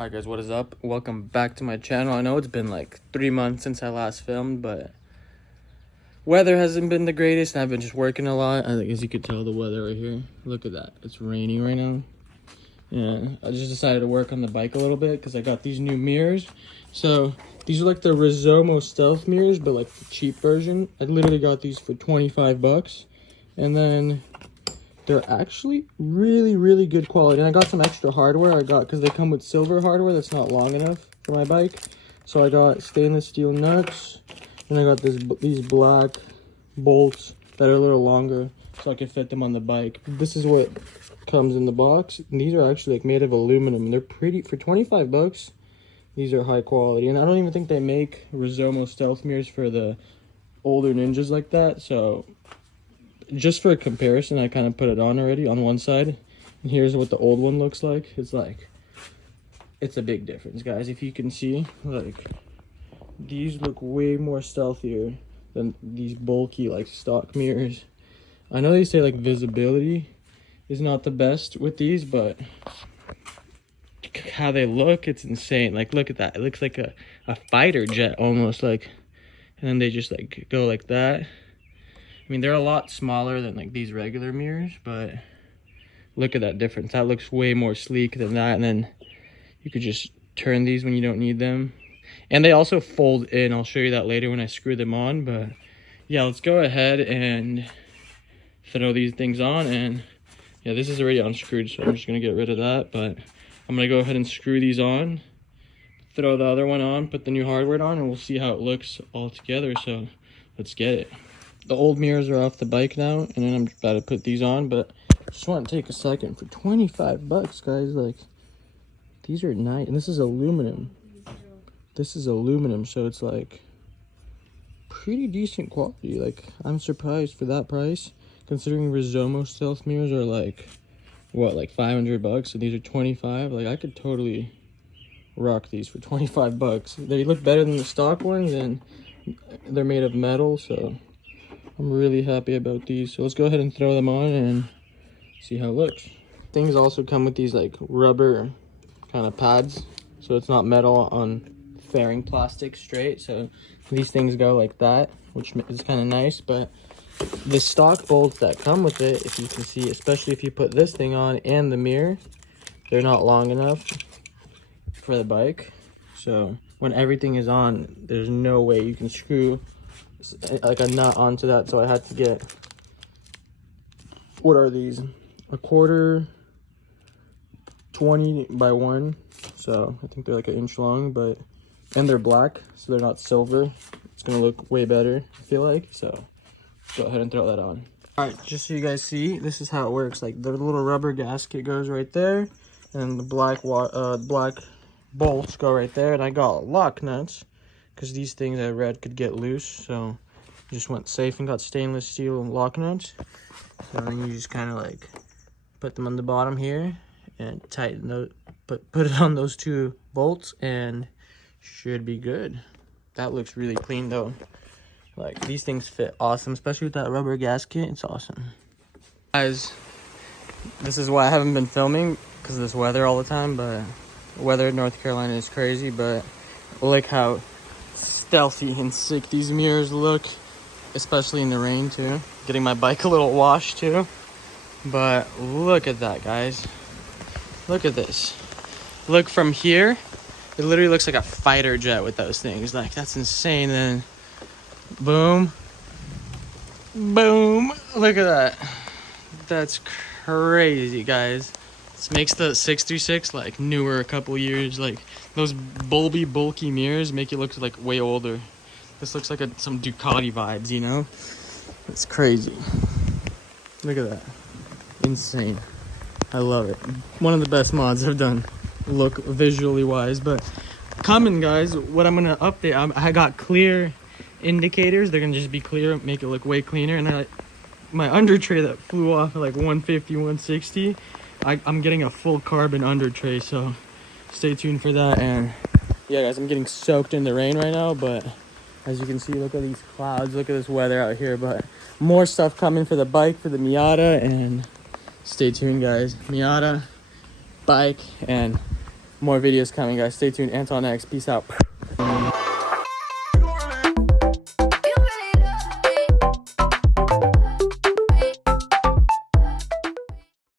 Alright guys, what is up? Welcome back to my channel. I know it's been like 3 months since I last filmed, but weather hasn't been the greatest and I've been just working a lot. I think, as you could tell, the weather right here. Look at that. It's raining right now. Yeah, I just decided to work on the bike a little bit because I got these new mirrors. So these are like the Rhizomo stealth mirrors, but like the cheap version. I literally got these for 25 bucks. And then they're actually really good quality. And I got some extra hardware because they come with silver hardware that's not long enough for my bike. So I got stainless steel nuts, and I got these black bolts that are a little longer so I can fit them on the bike. This is what comes in the box, and these are actually like made of aluminum, and they're pretty. For 25 bucks, these are high quality. And I don't even think they make Rhizomo stealth mirrors for the older Ninjas like that. So just for a comparison, I kind of put it on already on one side, and here's what the old one looks like. It's a big difference, guys. If you can see, like, these look way more stealthier than these bulky like stock mirrors. I know they say like visibility is not the best with these, but how they look, it's insane. Like, look at that. It looks like a fighter jet almost, like, and then they just like go like that. I mean, they're a lot smaller than like these regular mirrors, but look at that difference. That looks way more sleek than that. And then you could just turn these when you don't need them. And they also fold in. I'll show you that later when I screw them on. But yeah, let's go ahead and throw these things on. And yeah, this is already unscrewed, so I'm just gonna get rid of that. But I'm gonna go ahead and screw these on, throw the other one on, put the new hardware on, and we'll see how it looks all together. So let's get it. The old mirrors are off the bike now, and then I'm about to put these on, but I just want to take a second. For 25 bucks, guys, like, these are nice. And this is aluminum. This is aluminum, so it's like pretty decent quality. Like, I'm surprised for that price, considering Rhizomo stealth mirrors are like, what, like 500 bucks, and these are 25. Like, I could totally rock these for 25 bucks. They look better than the stock ones, and they're made of metal, so I'm really happy about these. So let's go ahead and throw them on and see how it looks. Things also come with these like rubber kind of pads, so it's not metal on fairing plastic straight. So these things go like that, which is kind of nice. But the stock bolts that come with it, if you can see, especially if you put this thing on and the mirror, they're not long enough for the bike. So when everything is on, there's no way you can screw like a nut onto that. So I had to get, what are these, a quarter 20 by 1, so I think they're like an inch long, but and they're black, so they're not silver. It's gonna look way better, I feel like. So go ahead and throw that on. All right, just so you guys see, this is how it works. Like, the little rubber gasket goes right there, and the black bolts go right there. And I got lock nuts because these things I read could get loose, so I just went safe and got stainless steel lock nuts. So then you just kind of like put them on the bottom here and tighten those, put it on those two bolts, and should be good. That looks really clean though. Like, these things fit awesome, especially with that rubber gasket. It's awesome. Guys, this is why I haven't been filming, because of this weather all the time. But the weather in North Carolina is crazy. But look how stealthy and sick these mirrors look, especially in the rain too. Getting my bike a little washed too. But look at that, guys. Look at this. Look from here, it literally looks like a fighter jet with those things. Like, that's insane. Then boom, boom, look at that. That's crazy, guys. This makes the 636 like newer a couple years. Like, those bulky mirrors make it look like way older. This looks like some Ducati vibes, you know? It's crazy. Look at that. Insane. I love it. One of the best mods I've done, look visually wise. But coming, guys, what I'm gonna update, I got clear indicators. They're gonna just be clear, make it look way cleaner. And then my under tray that flew off at like 150, 160, I'm getting a full carbon under tray, so stay tuned for that. And yeah, guys, I'm getting soaked in the rain right now, but as you can see, look at these clouds, look at this weather out here. But more stuff coming for the bike, for the Miata, and stay tuned, guys. Miata, bike, and more videos coming, guys. Stay tuned. Anton X. Peace out.